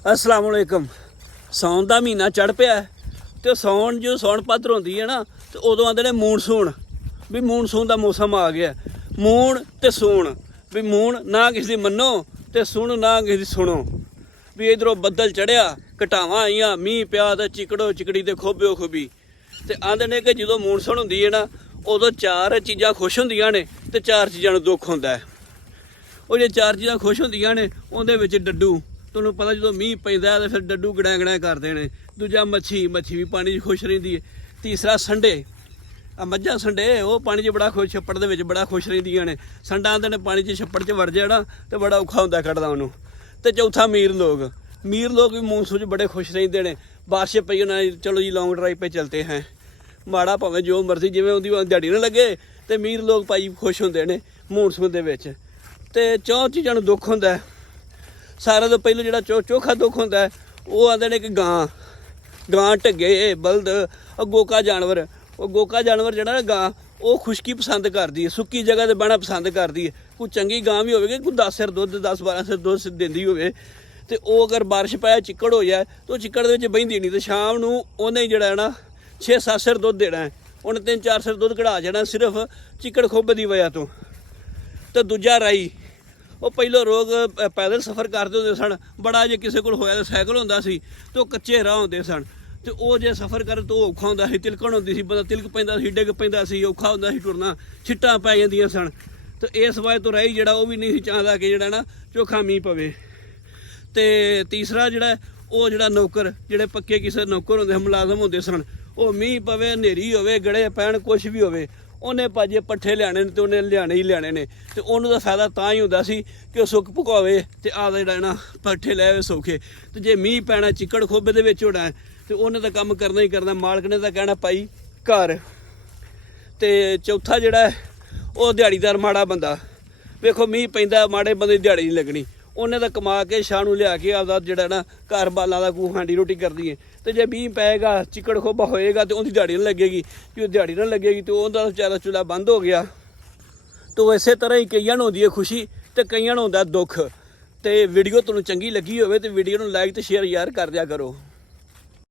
अस्सलाम वालेकुम। सौन का महीना चढ़ पिया तो सौन जो सौन भादर होंदी है ना तो उदों आंदे ने मूनसून भी मूनसून का मौसम आ गया। मून तो सून भी मून ना किसी की मनो तो सुन ना किसी की सुनो भी इधरों बदल चढ़िया घटावां आईयां मीह पिया तो चिकड़ो चिकड़ी ते खोबियो खोबी तो आंदे ने कि जो मूनसून होंदी है ना उदों चार चीज़ां खुश होंदियां ने ते चार चीज़ां नूं दुख होंदा है। वो जो चार चीज़ां खुश होंदियां ने उहदे विच डड्डू तुहानूं पता जो मीह पैंदा तो फिर डड्डू गड़ै गड़ै करते हैं। दूजा मच्छी भी पानी खुश रहिंदी है। तीसरा संडे मझां संडे वो पानी च बड़ा खुश छप्पड़ दे विच बड़ा खुश रहिंदियां ने। संडा आंदे ने पानी च छप्पड़ च वड़ जाए ना तो बड़ा औखा हुंदा कड्ढदा उहनूं। ते चौथा मीर लोग भी मूनसून च बड़े खुश रहिंदे ने। बारिश पई ना चलो जी लॉन्ग ड्राइव पे चलते हैं माड़ा भावें जो मर्जी जिवें उहदी दिहाड़ी ना लगे तो मीर लोग भाई खुश हुंदे ने मूनसून दे विच। ते चौं चीज़ां नूं दुख हुंदा है। सारे तो पहले जो चोखा दुख होंदा है वो आंदे ने कि गां ढगे बलद और गोका जानवर जड़ा ना गां वो खुशकी पसंद करती है सुक्की जगह ते बहना पसंद करती है। कोई चंगी गां भी होगी कोई 10 सिर दुध 10-12 सिर दुध देंदी होवे ते वो अगर बारिश पाया चिक्कड़ हो जाए तो चिक्कड़ दे विच बहिंदी नहीं तो शाम नूं उहने जड़ा ना 6-7 सिर दुध देना है। उन्हें 3-4 सिर दुध कढ़ा जाना सिर्फ चिक्कड़ खोब की वजह तो दूजा राई वो पहलों लोग पैदल सफ़र करते होंदे सन। बड़ा जे किसी कोल होया तो साइकिल होंदा सी तो कच्चे राह होंदे सन तो वो जे सफ़र करे तो औखा होंदा सी। तिलकण होंदी सी बंदा तिलक पैंदा सी डिग पैंदा सी औखा होंदा सी टुरना छिट्टां पै जांदियां सन। तो इस वजह तो राही जिहड़ा वो भी नहीं सी चाहता कि जिहड़ा ना चोखा मीह पवे। ते तीसरा जिहड़ा वो जिहड़ा नौकर जिहड़े पक्के किसी नौकर होंदे मुलाजम होंदे सन वो मीह पवे हनेरी होवे गड़े पैण कुछ भी होवे उन्हें भाजे पट्ठे लियाने ने तो उन्हें लियाने ही लियाने ने। तो उन्होंने फायदा तां ही होंदा सी कि सुख भुकावे ते आदा जिहड़ा ना पट्ठे लै आवे सौखे। तो जे मीह पैना चिक्कड़ खोबे दे विच होना है तो उन्हें तो काम करना ही करना मालक ने तो कहना पाई घर। ते चौथा जिहड़ा है वो दिहाड़ीदार माड़ा बंदा वेखो मीह पैंदा माड़े बंदे दी दिहाड़ी नहीं लगनी उन्हें तो कमा के शाह नूं लिया के आपदा जिहड़ा ना घर बालां दा कू हांडी रोटी करदी है। तो जे मीह पैगा चिक्कड़ खोबा होएगा तो उहदी दिहाड़ी नहीं लगेगी जो दिहाड़ी ना लगेगी तो उहदा बेचारा चूल्हा बंद हो गया। तो इसे तरह ही कईयां नूं होंदी है खुशी तो कईयां नूं होंदा दुख। तो वीडियो तुहानूं चंगी लगी होवे तो वीडियो नूं लाइक ते शेयर यार कर दिया करो।